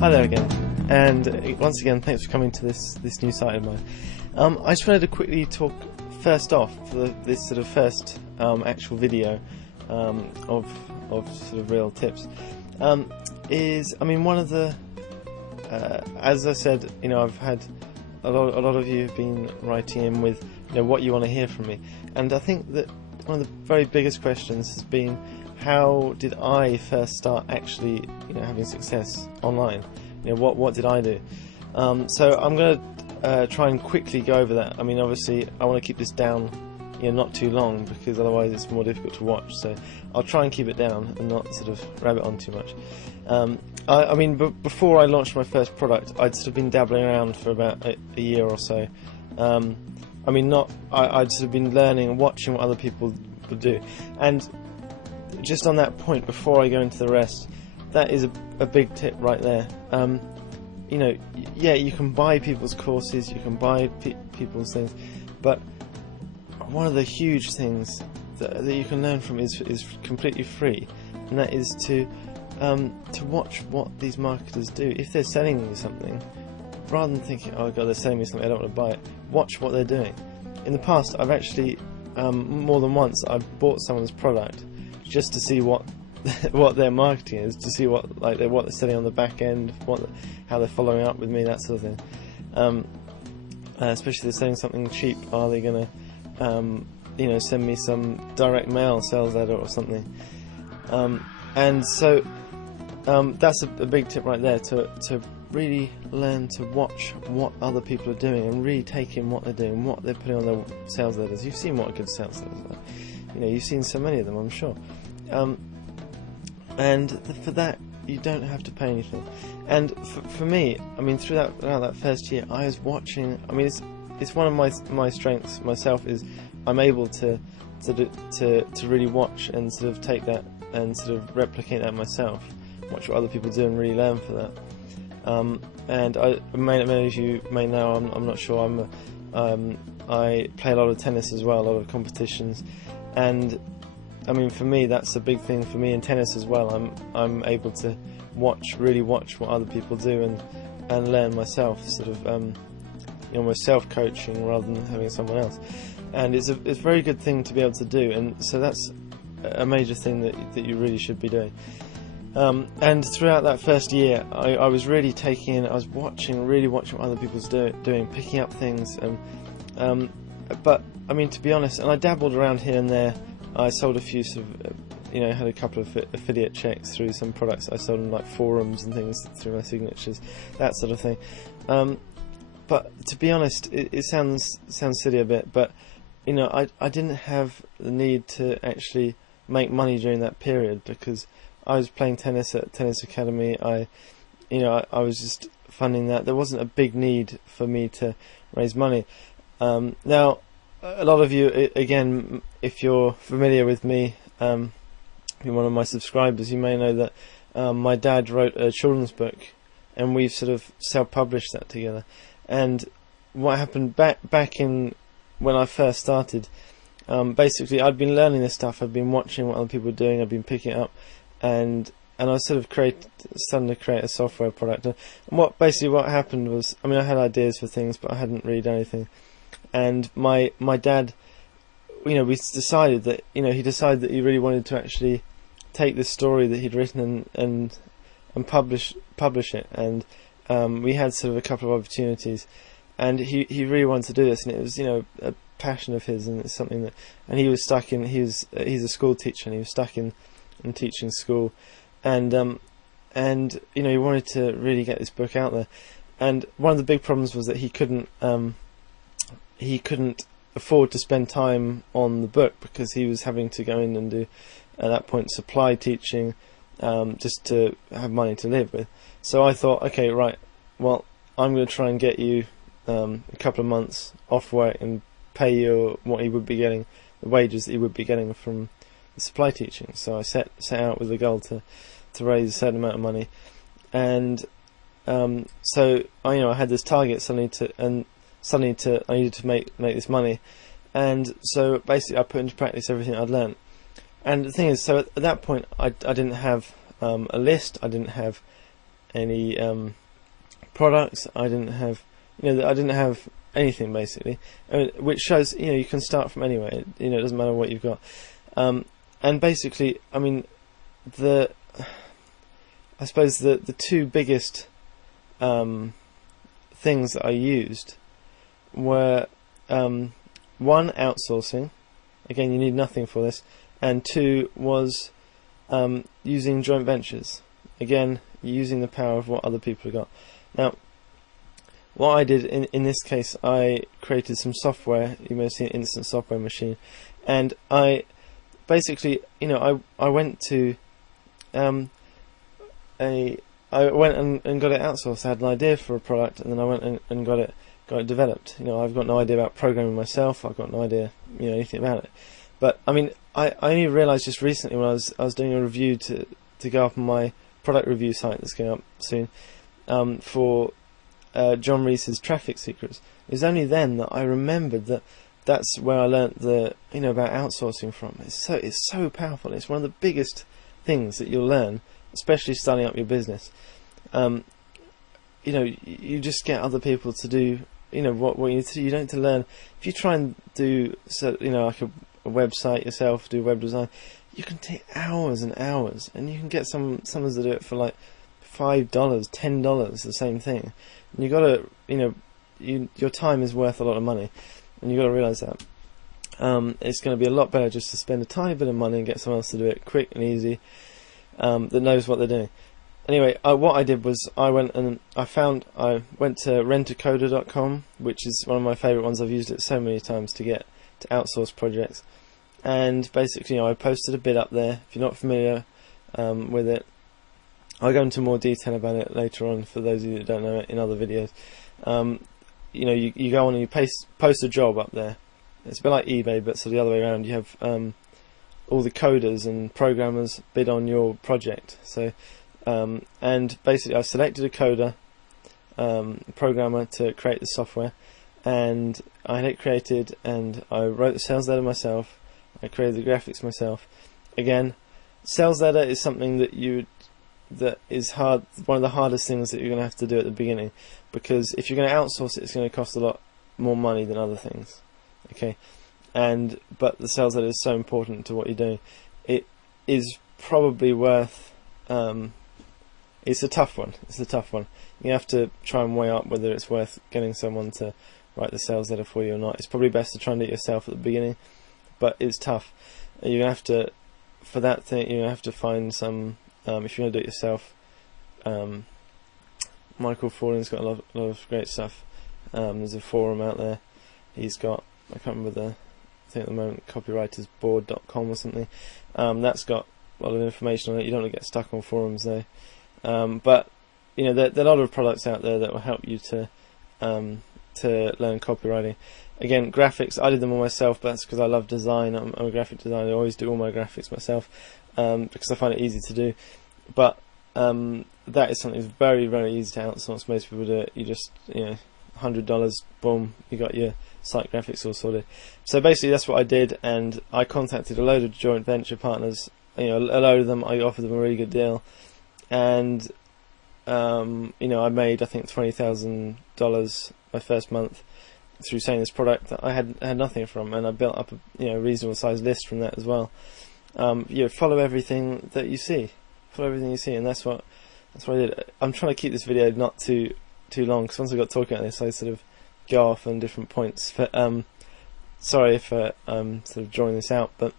Hi there again, and once again thanks for coming to this new site of mine. I just wanted to quickly talk first off for this sort of first actual video of sort of real tips. One of the as I said, I've had a lot of you have been writing in with what you want to hear from me, and I think that one of the very biggest questions has been, how did I first start actually having success online? What did I do? So I'm going to try and quickly go over that. Obviously I want to keep this down not too long, because otherwise it's more difficult to watch, so I'll try and keep it down and not sort of rabbit on too much. Before I launched my first product, I'd sort of been dabbling around for about a year or so. I'd sort of been learning and watching what other people would do. And just on that point, before I go into the rest, that is a big tip right there. Yeah, you can buy people's courses, you can buy people's things, but one of the huge things that you can learn from is completely free, and that is to watch what these marketers do. If they're selling you something, rather than thinking, oh god, they're selling me something, I don't want to buy it, watch what they're doing. In the past, I've actually more than once I've bought someone's product just to see what their marketing is, to see what they're selling on the back end, how they're following up with me, that sort of thing. Especially if they're selling something cheap, are they going to send me some direct mail sales letter or something? That's a big tip right there, to really learn to watch what other people are doing and really take in what they're doing, what they're putting on their sales letters. You've seen what a good sales letters are. You've seen so many of them, I'm sure. For that, you don't have to pay anything. And for me, throughout that first year, I was watching. It's one of my strengths myself, is I'm able to really watch and sort of take that and sort of replicate that myself, watch what other people do and really learn for that. Many of you may know, I'm not sure, I play a lot of tennis as well, a lot of competitions, and for me that's a big thing for me in tennis as well. I'm able to really watch what other people do and learn myself, sort of almost self-coaching rather than having someone else. And it's a very good thing to be able to do, and so that's a major thing that you really should be doing. And throughout that first year, I was really taking in, I was really watching what other people's doing, picking up things. But to be honest, and I dabbled around here and there. I sold a few had a couple of affiliate checks through some products I sold on forums and things through my signatures, that sort of thing. But to be honest, it sounds silly a bit, but I didn't have the need to actually make money during that period, because I was playing tennis at Tennis Academy. I was just funding that. There wasn't a big need for me to raise money. Now, a lot of you, again, if you're familiar with me, if you're one of my subscribers, you may know that my dad wrote a children's book, and we've sort of self-published that together. And what happened back in when I first started, basically I'd been learning this stuff, I'd been watching what other people were doing, I'd been picking it up, and I was sort of starting to create a software product. And what happened was, I had ideas for things, but I hadn't really done anything. And my dad, we decided that he really wanted to actually take this story that he'd written and publish it. And we had sort of a couple of opportunities, and he really wanted to do this, and it was a passion of his, and it's something that, and he was stuck in, he's a school teacher, and he was stuck in teaching school, and he wanted to really get this book out there. And one of the big problems was that he couldn't afford to spend time on the book, because he was having to go in and do, at that point, supply teaching, just to have money to live with. So I thought, okay, right, well, I'm going to try and get you a couple of months off work and pay you what he would be getting, the wages that he would be getting from the supply teaching. So I set out with the goal to raise a certain amount of money, and so I had this target I needed to make this money, and so basically I put into practice everything I'd learned. And the thing is, so at that point I didn't have a list, I didn't have any products. I didn't have, I didn't have anything basically, which shows you can start from anywhere. It doesn't matter what you've got. And basically, I mean, I suppose the two biggest things that I used were one, outsourcing. Again, you need nothing for this, and two was using joint ventures. Again, using the power of what other people have got. Now, what I did in this case, I created some software. You may have seen Instant Software Machine, and I basically, I went to I went and got it outsourced. I had an idea for a product, and then I went and got it developed. I've got no idea about programming myself. I've got no idea, anything about it. But I mean, I only realised just recently when I was doing a review to go up on my product review site that's going up soon for John Reese's Traffic Secrets. It was only then that I remembered that that's where I learnt about outsourcing from. It's so powerful. It's one of the biggest things that you'll learn, especially starting up your business. You just get other people to do what you need to do. You don't need to learn. If you try and do like a website yourself, do web design, you can take hours and hours, and you can get someone to do it for like $5, $10, the same thing. And you got to your time is worth a lot of money, and you got to realise that. It's going to be a lot better just to spend a tiny bit of money and get someone else to do it quick and easy, that knows what they're doing. Anyway, what I did was I went to rentacoda.com, which is one of my favourite ones. I've used it so many times to get to outsource projects. And basically, I posted a bid up there. If you're not familiar with it, I'll go into more detail about it later on for those of you that don't know it in other videos. You go on and you post a job up there. It's a bit like eBay, but so the other way around. You have all the coders and programmers bid on your project. So, and basically, I selected a coder, programmer to create the software, and I had it created, and I wrote the sales letter myself. I created the graphics myself. Again, sales letter is something that is hard. One of the hardest things that you're going to have to do at the beginning, because if you're going to outsource it, it's going to cost a lot more money than other things. Okay, but the sales letter is so important to what you're doing. It is probably worth. It's a tough one. It's a tough one. You have to try and weigh up whether it's worth getting someone to write the sales letter for you or not. It's probably best to try and do it yourself at the beginning, but it's tough. You have to, for that thing, you have to find some. If you want to do it yourself, Michael Fordham's got a lot of great stuff. There's a forum out there. He's got, I can't remember I think at the moment, copywritersboard.com or something. That's got a lot of information on it. You don't want to get stuck on forums though. But there are a lot of products out there that will help you to learn copywriting. Again, graphics, I did them all myself, but that's because I love design. I'm a graphic designer. I always do all my graphics myself because I find it easy to do. But that is something that's very, very easy to outsource. Most people do it. You just, $100, boom, you got your site graphics all sorted. So basically, that's what I did, and I contacted a load of joint venture partners. A load of them. I offered them a really good deal, and I made, I think, $20,000 my first month through selling this product that I had nothing from, and I built up a reasonable sized list from that as well. Follow everything that you see. Follow everything you see, and that's what I did. I'm trying to keep this video not too long, because once I got talking about this, I sort of go off on different points. But sorry if I'm sort of drawing this out, but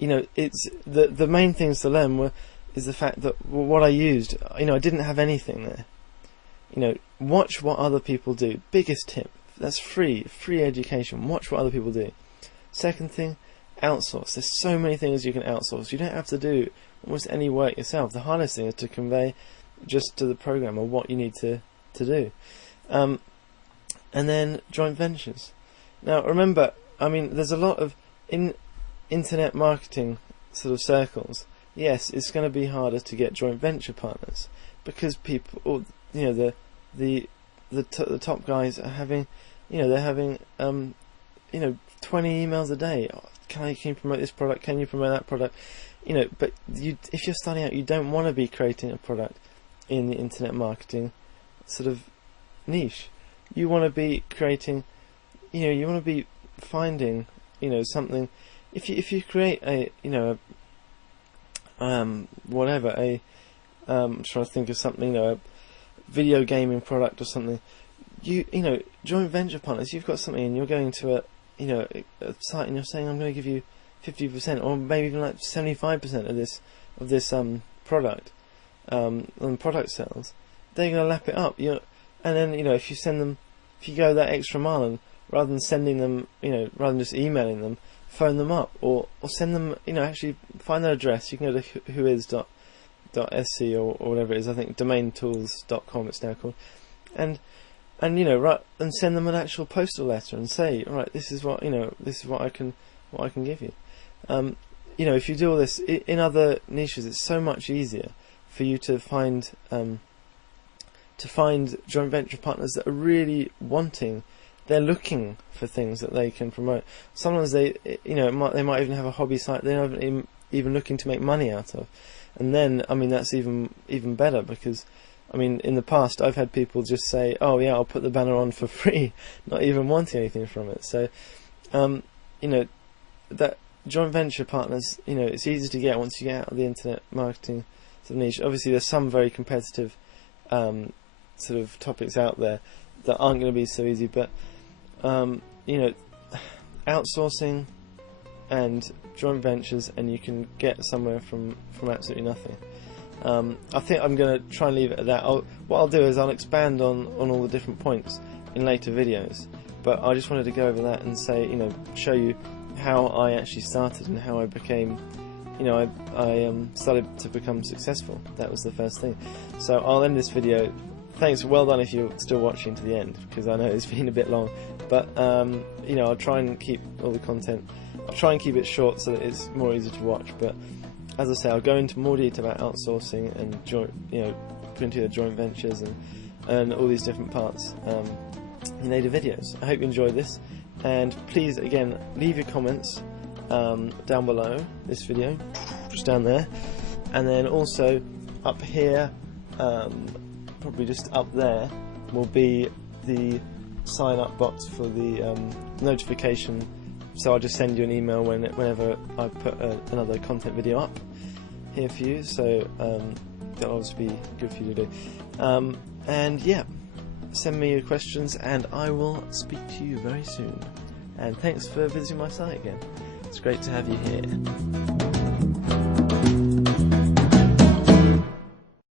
it's the main things to learn is the fact that what I used. I didn't have anything there. Watch what other people do. Biggest tip. That's free education. Watch what other people do. Second thing, outsource. There's so many things you can outsource. You don't have to do almost any work yourself. The hardest thing is to convey just to the programmer what you need to do. And then joint ventures. Now remember, there's a lot of internet marketing sort of circles. Yes, it's going to be harder to get joint venture partners because people, the top guys are having, they're having 20 emails a day. Oh, can you promote this product? Can you promote that product? But if you're starting out, you don't want to be creating a product. in the internet marketing sort of niche. You want to be creating, you want to be finding, something. If you create a, whatever, I'm trying to think of something, a video gaming product or something. Joint venture partners. You've got something, and you're going to a site, and you're saying, I'm going to give you 50%, or maybe even like 75% of this product, on product sales. They're going to lap it up. And then if you go that extra mile, and rather than sending them, rather than just emailing them, phone them up, or send them, actually find their address. You can go to whois.sc or whatever it is. I think domaintools.com it's now called, and send them an actual postal letter and say, right, this is what I can give you. If you do all this in other niches, it's so much easier for you to find joint venture partners that are really wanting. They're looking for things that they can promote. Sometimes they might even have a hobby site they're not even looking to make money out of. And then, that's even better, because, in the past I've had people just say, oh yeah, I'll put the banner on for free, not even wanting anything from it. So, that joint venture partners, it's easy to get once you get out of the internet marketing sort of niche. Obviously, there's some very competitive sort of topics out there that aren't going to be so easy, but outsourcing and joint ventures, and you can get somewhere from absolutely nothing. I think I'm going to try and leave it at that. What I'll do is I'll expand on all the different points in later videos, but I just wanted to go over that and say, show you how I actually started and how I became, I started to become successful. That was the first thing. So I'll end this video. Thanks, well done if you're still watching to the end, because I know it's been a bit long, but I'll try and keep all the content. I'll try and keep it short so that it's more easy to watch. But as I say, I'll go into more detail about outsourcing and putting together joint ventures and all these different parts in later videos. I hope you enjoyed this, and please again leave your comments down below this video, just down there, and then also up here. Probably just up there will be the sign up box for the notification, so I'll just send you an email whenever I put another content video up here for you, so that'll obviously be good for you to do. And yeah, send me your questions and I will speak to you very soon, and thanks for visiting my site again. It's great to have you here.